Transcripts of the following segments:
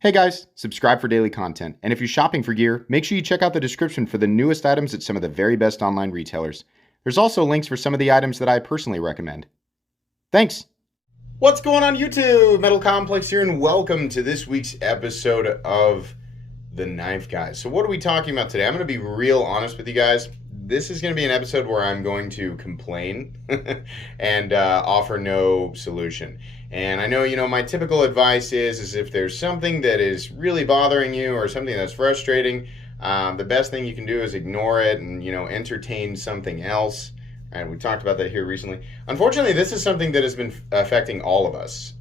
Hey guys, subscribe for daily content. And if you're shopping for gear, make sure you check out the description for the newest items at some of the very best online retailers. There's also links for some of the items that I personally recommend. Thanks! What's going on YouTube? Metal Complex here, and welcome to this week's episode of The Knife Guy. So what are we talking about today? I'm going to be real honest with you guys. This is going to be an episode where I'm going to complain and offer no solution. And I know, my typical advice is if there's something that is really bothering you or something that's frustrating, the best thing you can do is ignore it and, entertain something else. And we talked about that here recently. Unfortunately, this is something that has been affecting all of us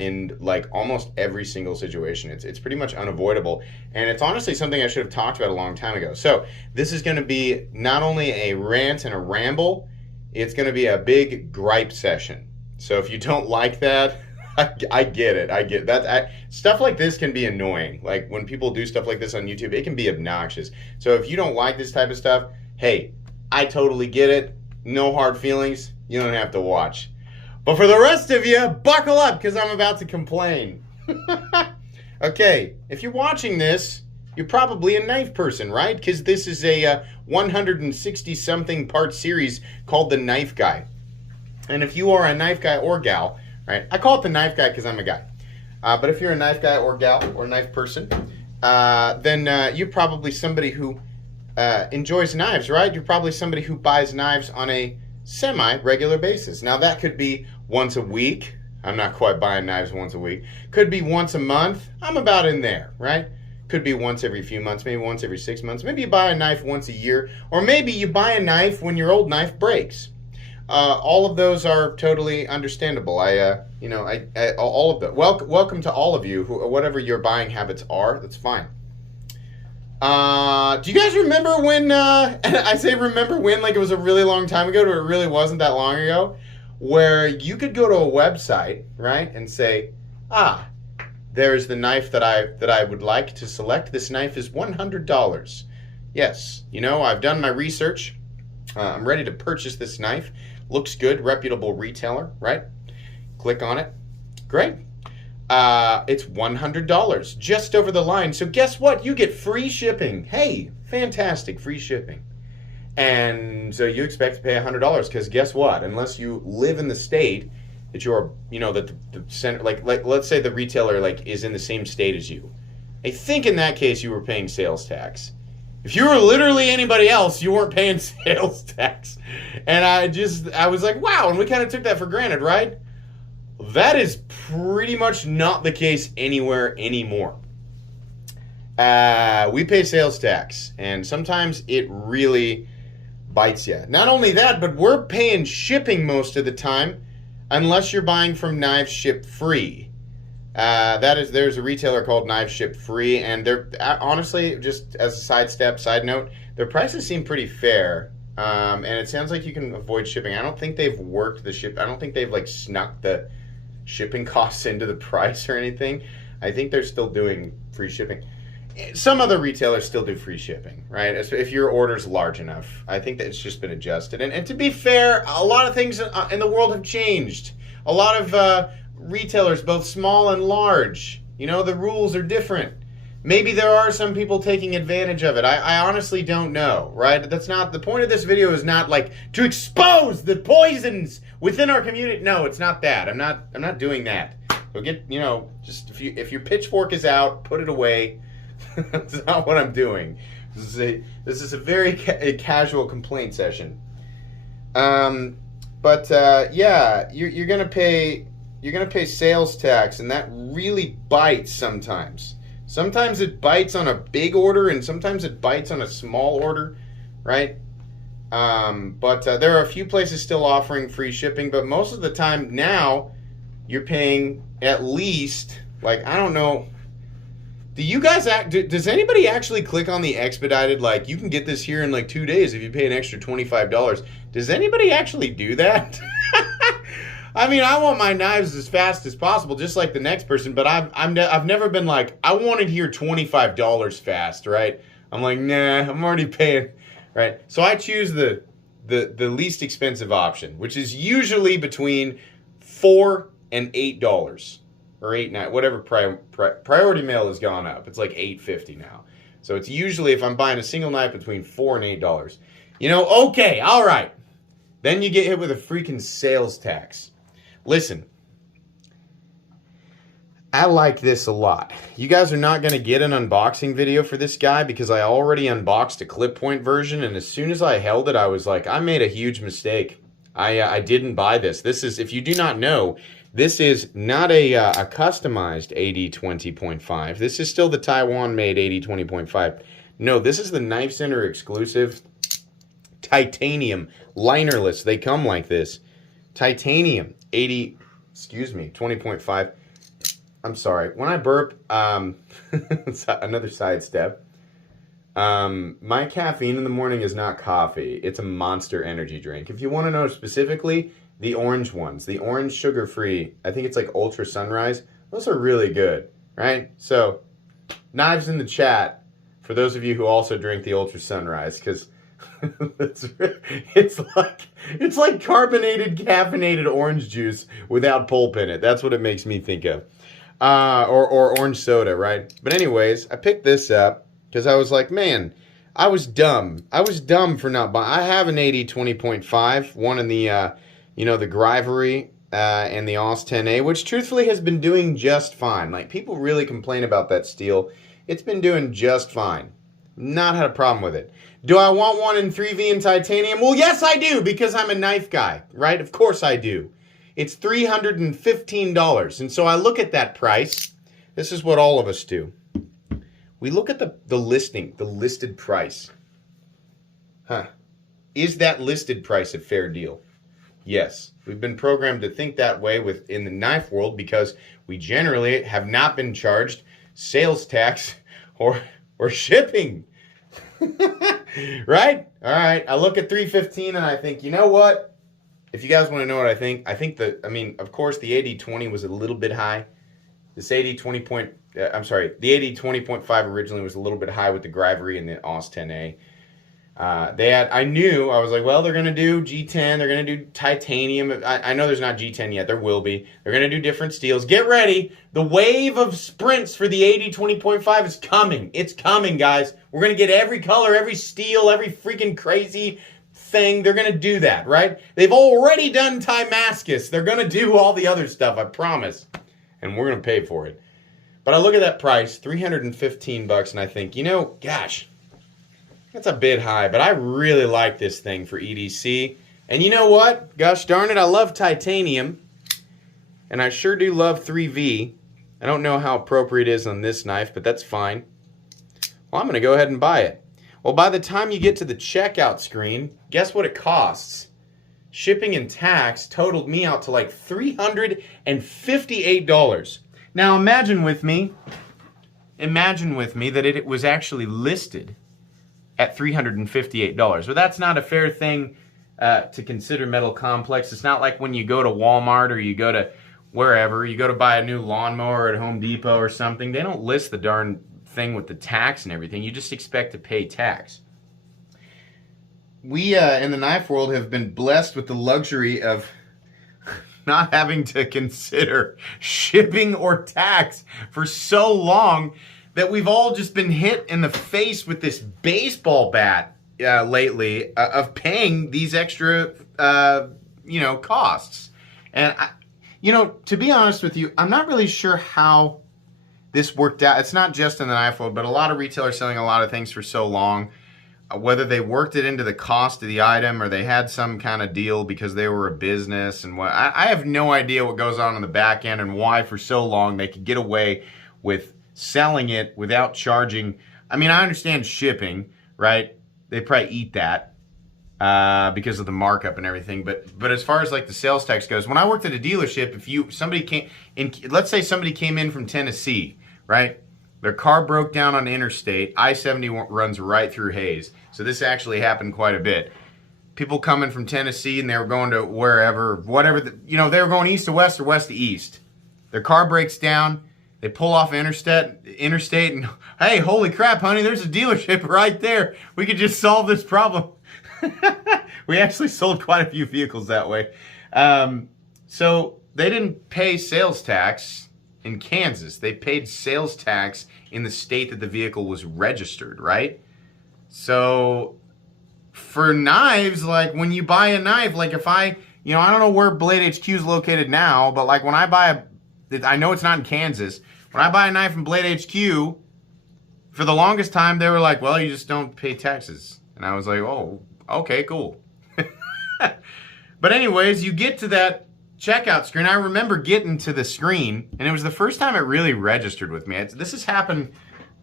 in like almost every single situation. It's pretty much unavoidable. And it's honestly something I should have talked about a long time ago. So this is going to be not only a rant and a ramble, it's going to be a big gripe session. So if you don't like that, I get it. I get that. Stuff like this can be annoying. Like when people do stuff like this on YouTube, it can be obnoxious. So if you don't like this type of stuff, hey, I totally get it. No hard feelings. You don't have to watch. But for the rest of you, buckle up because I'm about to complain. Okay, if you're watching this, you're probably a knife person, right? Because this is a 160-something part series called The Knife Guy. And if you are a knife guy or gal, right? I call it the knife guy because I'm a guy. But if you're a knife guy or gal or knife person, then you're probably somebody who enjoys knives, right? You're probably somebody who buys knives on a semi-regular basis. Now that could be once a week. I'm not quite buying knives once a week. Could be once a month. I'm about in there, right? Could be once every few months, maybe once every 6 months. Maybe you buy a knife once a year, or maybe you buy a knife when your old knife breaks. All of those are totally understandable. All of them. Welcome to all of you, whatever your buying habits are. That's fine. Do you guys remember when? And I say remember when, like it was a really long time ago, but it really wasn't that long ago, where you could go to a website, right, and say, there's the knife that I would like to select. This knife is $100. Yes, I've done my research. I'm ready to purchase this knife. Looks good, reputable retailer, right? Click on it. Great. It's $100 just over the line. So guess what? You get free shipping. Hey, fantastic, free shipping. And so you expect to pay $100 because guess what? Unless you live in the state that you're, that the center, like let's say the retailer is in the same state as you. I think in that case you were paying sales tax. If you were literally anybody else, you weren't paying sales tax. And I was like, wow, and we kind of took that for granted, right? That is pretty much not the case anywhere anymore. We pay sales tax, and sometimes it really bites you. Not only that, but we're paying shipping most of the time, unless you're buying from Knives Ship Free. There's a retailer called Knives Ship Free, and they're honestly, just as a side note, their prices seem pretty fair. And it sounds like you can avoid shipping. I don't think they've worked the ship. I don't think they've snuck the shipping costs into the price or anything. I think they're still doing free shipping. Some other retailers still do free shipping, right? If your order's large enough. I think that it's just been adjusted. And to be fair, a lot of things in the world have changed. A lot of retailers, both small and large, the rules are different. Maybe there are some people taking advantage of it. I honestly don't know, right? That's not the point of this video. Is not to expose the poisons within our community. No, it's not that. I'm not doing that. So get, just if your pitchfork is out, put it away. That's not what I'm doing. This is a very casual complaint session. Yeah, you're gonna pay sales tax, and that really bites sometimes. Sometimes it bites on a big order, and sometimes it bites on a small order, right? There are a few places still offering free shipping, but most of the time now, you're paying at least, I don't know. Do you guys does anybody actually click on the expedited, you can get this here in 2 days if you pay an extra $25? Does anybody actually do that? I mean, I want my knives as fast as possible, just like the next person. But I've never been I want it here $25 fast, right? I'm like, nah, I'm already paying, right? So I choose the least expensive option, which is usually between $4 and $8. or $8.90, whatever. Priority mail has gone up. It's like $8.50 now. So it's usually, if I'm buying a single knife, between $4 and $8. Okay, all right. Then you get hit with a freaking sales tax. Listen, I like this a lot. You guys are not going to get an unboxing video for this guy because I already unboxed a clip point version, and as soon as I held it, I was like, I made a huge mistake. I didn't buy this. This is, if you do not know, this is not a customized AD 20.5. This is still the Taiwan-made AD 20.5. No, this is the Knife Center exclusive titanium linerless. They come like this. Titanium 20.5. I'm sorry. When I burp, another sidestep. My caffeine in the morning is not coffee. It's a Monster energy drink. If you want to know specifically, the orange ones, the orange sugar-free, I think it's like Ultra Sunrise. Those are really good, right? So, knives in the chat for those of you who also drink the Ultra Sunrise, because it's like carbonated, caffeinated orange juice without pulp in it. That's what it makes me think of. Or orange soda, right? But anyways, I picked this up because I was like, man, I was dumb. I was dumb for not buying. I have an AD 20.5, one in the, the Grivery and the AUS 10A, which truthfully has been doing just fine. Like, people really complain about that steel. It's been doing just fine. Not had a problem with it. Do I want one in 3V in titanium? Well, yes, I do, because I'm a knife guy, right? Of course I do. It's $315. And so I look at that price. This is what all of us do. We look at the listed price. Is that listed price a fair deal? Yes. We've been programmed to think that way in the knife world because we generally have not been charged sales tax or shipping. Right? All right. I look at $315 and I think, you know what? If you guys want to know what I think of course, the AD 20 was a little bit high. This AD 20 the AD 20.5 originally was a little bit high with the Grivery and the AUS 10A. I knew, I was like, well, they're going to do G10, they're going to do titanium. I know there's not G10 yet, there will be. They're going to do different steels. Get ready. The wave of sprints for the AD 20.5 is coming. It's coming, guys. We're going to get every color, every steel, every freaking crazy thing. They're going to do that, right? They've already done Timascus. They're going to do all the other stuff, I promise. And we're going to pay for it. But I look at that price, $315, and I think, gosh, that's a bit high, but I really like this thing for EDC. And you know what? Gosh darn it, I love titanium. And I sure do love 3V. I don't know how appropriate it is on this knife, but that's fine. Well, I'm going to go ahead and buy it. Well, by the time you get to the checkout screen, guess what it costs? Shipping and tax totaled me out to like $358. Now imagine with me that it was actually listed at $358. Well, that's not a fair thing to consider Metal Complex. It's not like when you go to Walmart or you go to wherever, you go to buy a new lawnmower at Home Depot or something. They don't list the darn thing with the tax and everything. You just expect to pay tax. We in the knife world have been blessed with the luxury of not having to consider shipping or tax for so long that we've all just been hit in the face with this baseball bat lately of paying these extra costs. And to be honest with you, I'm not really sure how this worked out. It's not just in the knife world, but a lot of retailers selling a lot of things for so long, whether they worked it into the cost of the item or they had some kind of deal because they were a business and what. I have no idea what goes on the back end and why for so long they could get away with selling it without charging. I mean, I understand shipping, right? They probably eat that because of the markup and everything. But as far as like the sales tax goes, when I worked at a dealership, let's say somebody came in from Tennessee, right? Their car broke down on interstate. I-70 runs right through Hayes. So this actually happened quite a bit. People coming from Tennessee and they were going to wherever, whatever, they were going east to west or west to east. Their car breaks down. They pull off interstate and, hey, holy crap, honey, there's a dealership right there. We could just solve this problem. We actually sold quite a few vehicles that way. So they didn't pay sales tax. in Kansas. They paid sales tax in the state that the vehicle was registered, right? So for knives, like when you buy a knife, like if I don't know where Blade HQ is located now, but like when I buy I know it's not in Kansas. When I buy a knife from Blade HQ, for the longest time they were like, well, you just don't pay taxes. And I was like, oh, okay, cool. But anyways, you get to that checkout screen. I remember getting to the screen, and it was the first time it really registered with me. This has happened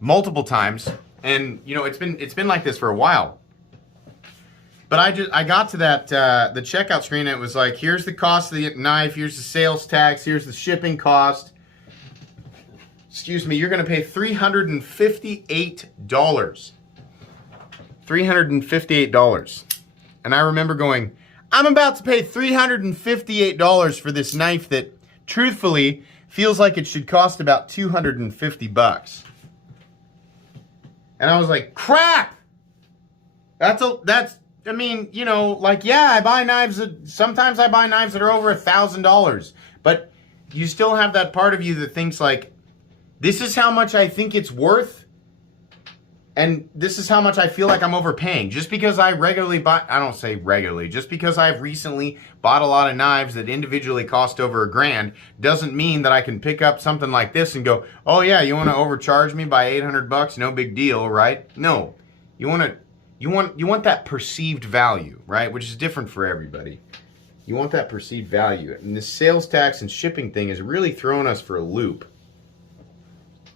multiple times, and it's been like this for a while. But I got to that the checkout screen, and it was like, here's the cost of the knife, here's the sales tax, here's the shipping cost. Excuse me, you're going to pay $358. $358. And I remember going, I'm about to pay $358 for this knife that, truthfully, feels like it should cost about $250. And I was like, crap! I buy knives sometimes I buy knives that are over $1,000. But you still have that part of you that thinks like, this is how much I think it's worth, and this is how much I feel like I'm overpaying. Just because I regularly buy, I don't say regularly, just because I've recently bought a lot of knives that individually cost over $1,000 doesn't mean that I can pick up something like this and go, oh yeah, you want to overcharge me by $800? No big deal, right? No, you want that perceived value, right? Which is different for everybody. You want that perceived value, and this sales tax and shipping thing is really throwing us for a loop.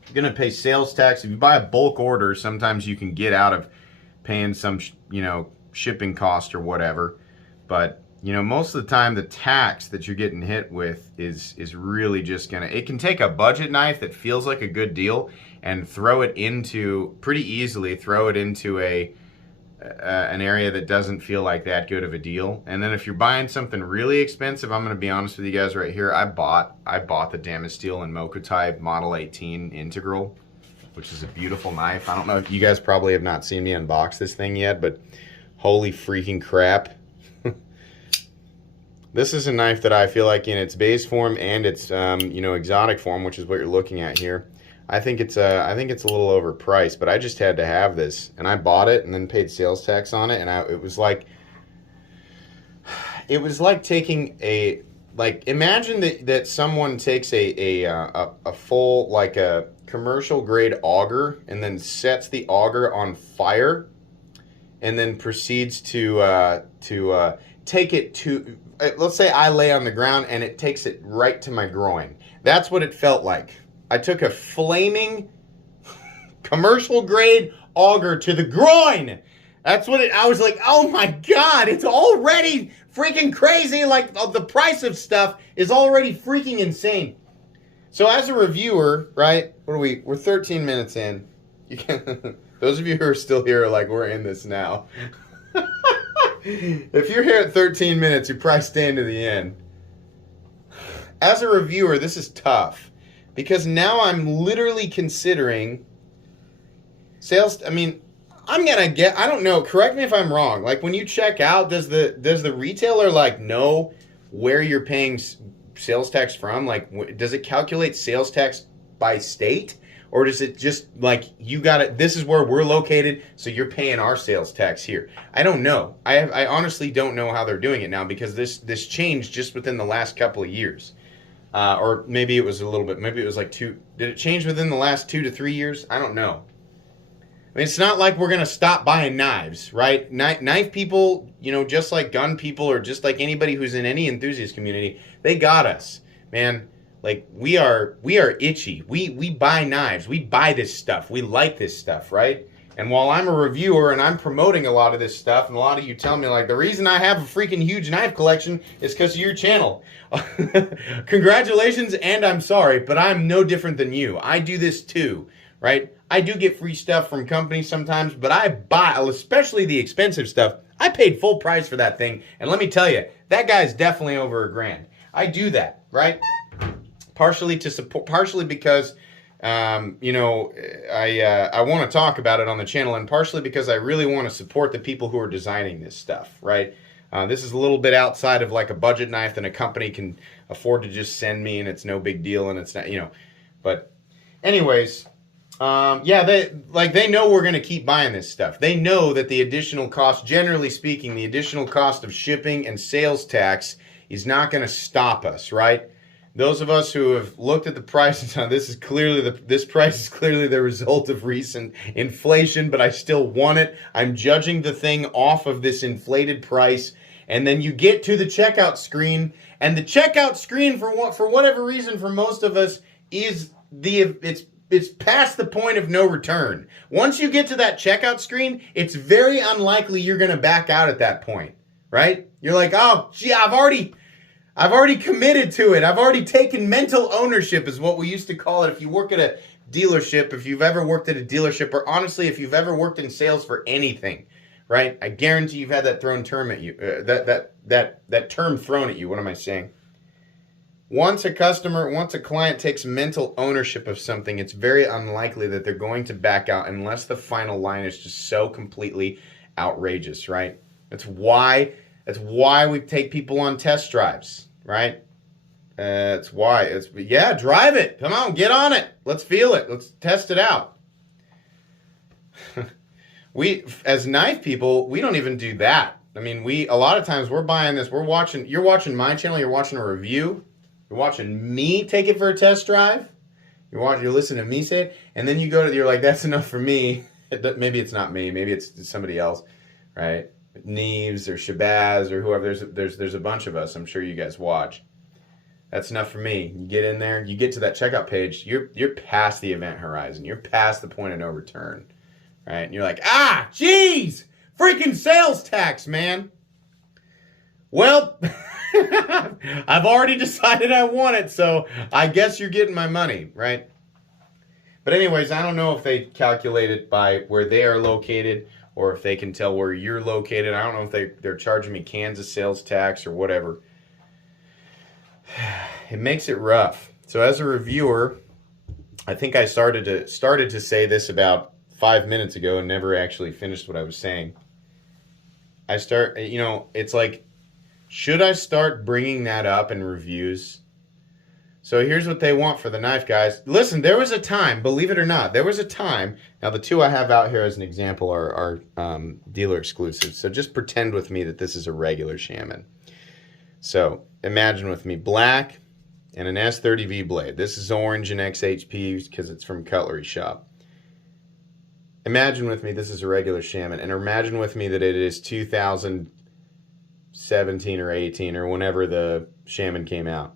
You're going to pay sales tax. If you buy a bulk order, sometimes you can get out of paying some, shipping cost or whatever. But, most of the time the tax that you're getting hit with is really just going to, it can take a budget knife that feels like a good deal and pretty easily throw it into an area that doesn't feel like that good of a deal. And then if you're buying something really expensive, I'm going to be honest with you guys right here. I bought the Damasteel and Mokotai Model 18 Integral, which is a beautiful knife. I don't know if you guys probably have not seen me unbox this thing yet, but holy freaking crap. This is a knife that I feel like in its base form and its exotic form, which is what you're looking at here, I think it's a little overpriced, but I just had to have this, and I bought it and then paid sales tax on it, and it was like taking imagine that someone takes a full, like a commercial grade auger and then sets the auger on fire and then proceeds to take it to, let's say I lay on the ground and it takes it right to my groin. That's what it felt like. I took a flaming commercial grade auger to the groin. That's what I was like, oh my God, it's already freaking crazy. Like the price of stuff is already freaking insane. So as a reviewer, right, we're 13 minutes in. Those of you who are still here are like, we're in this now. If you're here at 13 minutes, you're probably staying to the end. As a reviewer, this is tough. Because now I'm literally considering sales. I mean, I don't know, correct me if I'm wrong. Like when you check out, does the retailer like know where you're paying sales tax from? Like, does it calculate sales tax by state? Or does it just like, this is where we're located, so you're paying our sales tax here? I don't know. I honestly don't know how they're doing it now, because this changed just within the last couple of years. Or maybe it was a little bit, maybe it was like did it change within the last 2 to 3 years? I don't know. I mean, it's not like we're going to stop buying knives, right? Knife people, just like gun people or just like anybody who's in any enthusiast community, they got us, man. Like we are itchy. We buy knives. We buy this stuff. We like this stuff, right? And while I'm a reviewer and I'm promoting a lot of this stuff, and a lot of you tell me, like, the reason I have a freaking huge knife collection is because of your channel. Congratulations, and I'm sorry, but I'm no different than you. I do this too, right? I do get free stuff from companies sometimes, but I buy, especially the expensive stuff, I paid full price for that thing. And let me tell you, that guy's definitely over $1,000. I do that, right? Partially because I want to talk about it on the channel, and partially because I really want to support the people who are designing this stuff, right? This is a little bit outside of like a budget knife that a company can afford to just send me, and it's no big deal, and it's not, But anyways, yeah, they know we're going to keep buying this stuff. They know that the additional cost, generally speaking, the additional cost of shipping and sales tax is not going to stop us, right? Those of us who have looked at the prices, this price is clearly the result of recent inflation, but I still want it. I'm judging the thing off of this inflated price, and then you get to the checkout screen, and the checkout screen for whatever reason for most of us is it's past the point of no return. Once you get to that checkout screen, it's very unlikely you're going to back out at that point, right? You're like, oh, gee, I've already committed to it. I've already taken mental ownership is what we used to call it. If you work at a dealership, if you've ever worked at a dealership, or honestly, if you've ever worked in sales for anything, right? I guarantee you've had that term at you. That term thrown at you. What am I saying? Once a client takes mental ownership of something, it's very unlikely that they're going to back out unless the final line is just so completely outrageous, right? That's why we take people on test drives, right? Drive it. Come on, get on it. Let's feel it. Let's test it out. We, as knife people, we don't even do that. I mean, a lot of times we're buying this. You're watching my channel. You're watching a review. You're watching me take it for a test drive. You're listening to me say it, and then you're like, that's enough for me. Maybe it's not me. Maybe it's somebody else, right? Neves or Shabazz or whoever. There's a bunch of us. I'm sure you guys watch. That's enough for me. You get in there, you get to that checkout page, you're past the event horizon. You're past the point of no return. Right? And you're like, geez, freaking sales tax, man. Well, I've already decided I want it, so I guess you're getting my money, right? But anyways, I don't know if they calculate it by where they are located or if they can tell where you're located. I don't know if they're charging me Kansas sales tax or whatever. It makes it rough. So as a reviewer, I think I started to say this about 5 minutes ago and never actually finished what I was saying. It's like, should I start bringing that up in reviews? So here's what they want for the knife, guys. Listen, there was a time, believe it or not, there was a time. Now, the two I have out here as an example are dealer exclusives. So just pretend with me that this is a regular Shaman. So imagine with me black and an S30V blade. This is orange and XHP because it's from Cutlery Shop. Imagine with me this is a regular Shaman, and imagine with me that it is 2017 or 18 or whenever the Shaman came out.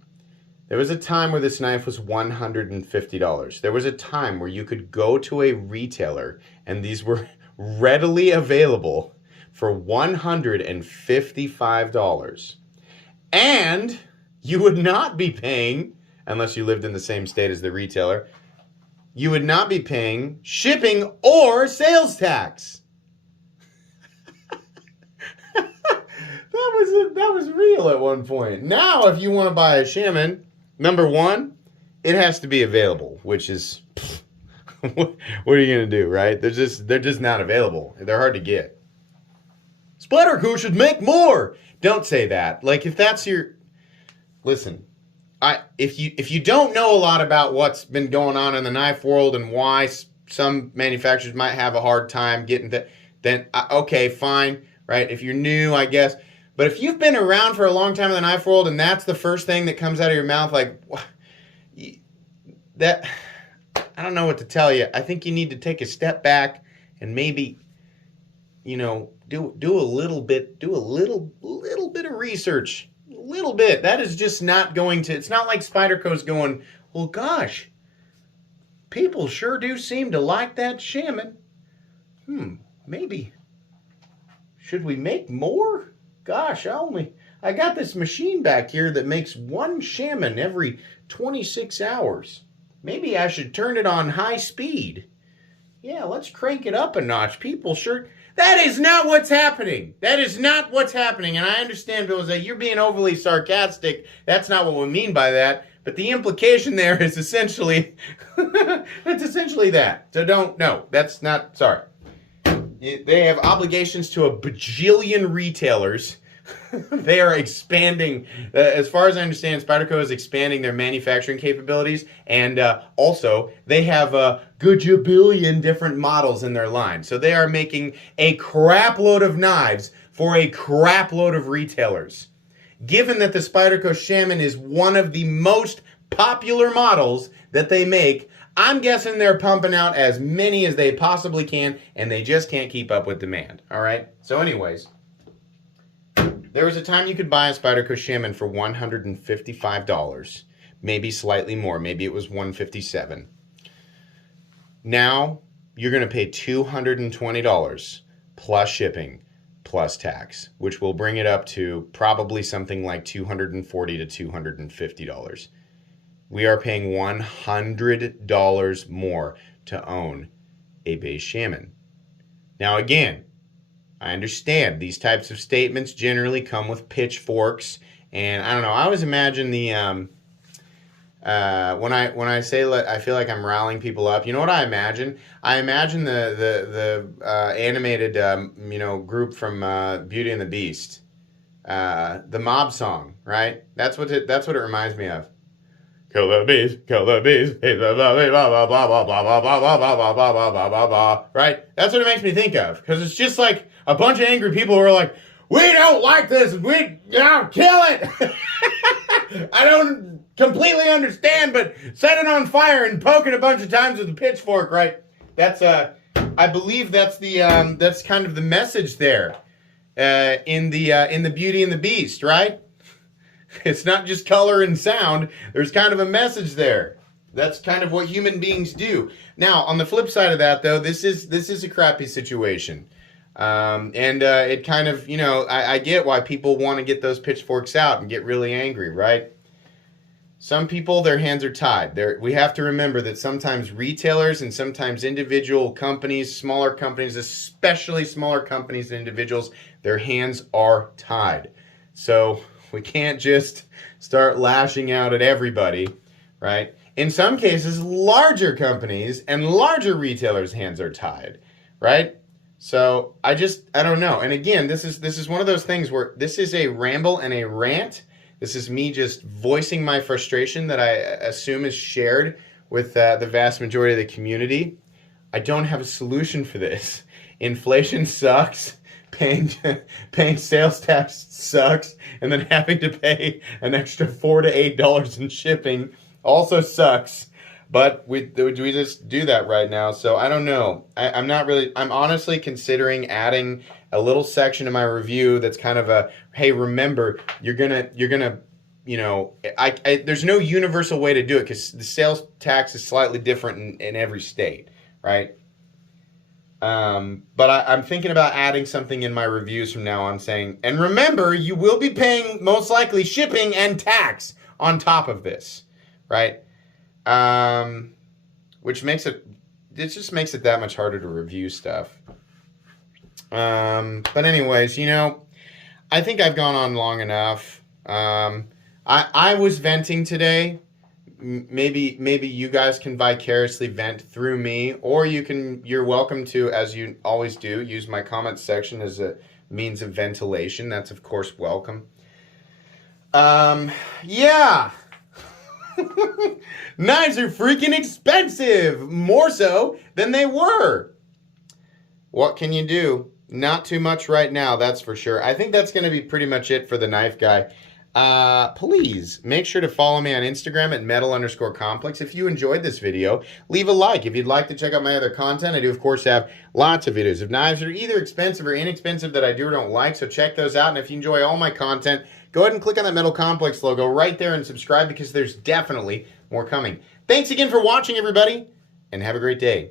There was a time where this knife was $150. There was a time where you could go to a retailer and these were readily available for $155. And you would not be paying, unless you lived in the same state as the retailer, you would not be paying shipping or sales tax. That was real at one point. Now, if you want to buy a Shaman, number one, it has to be available, which is, what are you going to do, right? They're just not available. They're hard to get. Splatterco should make more. Don't say that. Like, if that's your, listen, if you don't know a lot about what's been going on in the knife world and why some manufacturers might have a hard time getting that, then okay, fine, right? If you're new, I guess. But if you've been around for a long time in the knife world and that's the first thing that comes out of your mouth, like, that, I don't know what to tell you. I think you need to take a step back and maybe, do a little bit of research. A little bit. That is just not going to, it's not like Spyderco's going, well, gosh, people sure do seem to like that Shaman. Maybe. Should we make more? Gosh, I got this machine back here that makes one Shaman every 26 hours. Maybe I should turn it on high speed. Yeah, let's crank it up a notch. People sure... That is not what's happening. That is not what's happening. And I understand, Bill, that you're being overly sarcastic. That's not what we mean by that. But the implication there is essentially... it's essentially that. So that's not... Sorry. They have obligations to a bajillion retailers They are expanding. As far as I understand, Spyderco is expanding their manufacturing capabilities, and also they have a gajillion different models in their line. So they are making a crap load of knives for a crap load of retailers. Given that the Spyderco Shaman is one of the most popular models that they make, I'm guessing they're pumping out as many as they possibly can, and they just can't keep up with demand. All right? So anyways, there was a time you could buy a Spyderco Shaman for $155, maybe slightly more. Maybe it was $157. Now you're going to pay $220 plus shipping plus tax, which will bring it up to probably something like $240 to $250. We are paying $100 more to own a base Shaman. Now again, I understand these types of statements generally come with pitchforks, and I don't know. I always imagine the when I say I feel like I'm rallying people up. You know what I imagine? I imagine the animated group from Beauty and the Beast, the mob song, right? That's what it reminds me of. Kill the bees, blah blah blah blah blah blah blah blah blah blah blah blah blah. Right? That's what it makes me think of, because it's just like a bunch of angry people who are like, "We don't like this. We kill it." I don't completely understand, but set it on fire and poke it a bunch of times with a pitchfork, right? That's I believe that's the that's kind of the message there in the Beauty and the Beast, right? It's not just color and sound. There's kind of a message there. That's kind of what human beings do. Now, on the flip side of that, though, this is a crappy situation. It kind of, I get why people want to get those pitchforks out and get really angry, right? Some people, their hands are tied. We have to remember that sometimes retailers and sometimes individual companies, smaller companies, especially smaller companies and individuals, their hands are tied. So we can't just start lashing out at everybody, right? In some cases, larger companies and larger retailers' hands are tied, right? So I don't know. And again, this is one of those things where this is a ramble and a rant. This is me just voicing my frustration that I assume is shared with the vast majority of the community. I don't have a solution for this. Inflation sucks. Paying sales tax sucks, and then having to pay an extra $4 to $8 in shipping also sucks. But we just do that right now. So I don't know. I'm honestly considering adding a little section to my review that's kind of a, hey, remember, you're gonna there's no universal way to do it, because the sales tax is slightly different in every state, right? But I'm thinking about adding something in my reviews from now on saying, and remember, you will be paying most likely shipping and tax on top of this, right? Which just makes it that much harder to review stuff. But anyways, I think I've gone on long enough. I was venting today. Maybe you guys can vicariously vent through me, or you're welcome to, as you always do, use my comment section as a means of ventilation. That's of course welcome. Yeah. Knives are freaking expensive, more so than they were. What can you do? Not too much right now, that's for sure. I think that's going to be pretty much it for the knife guy. Please make sure to follow me on Instagram at metal_complex. If you enjoyed this video, leave a like. If you'd like to check out my other content, I do of course have lots of videos of knives that are either expensive or inexpensive that I do or don't like, so check those out. And if you enjoy all my content, go ahead and click on that Metal Complex logo right there and subscribe, because there's definitely more coming. Thanks again for watching, everybody, and have a great day.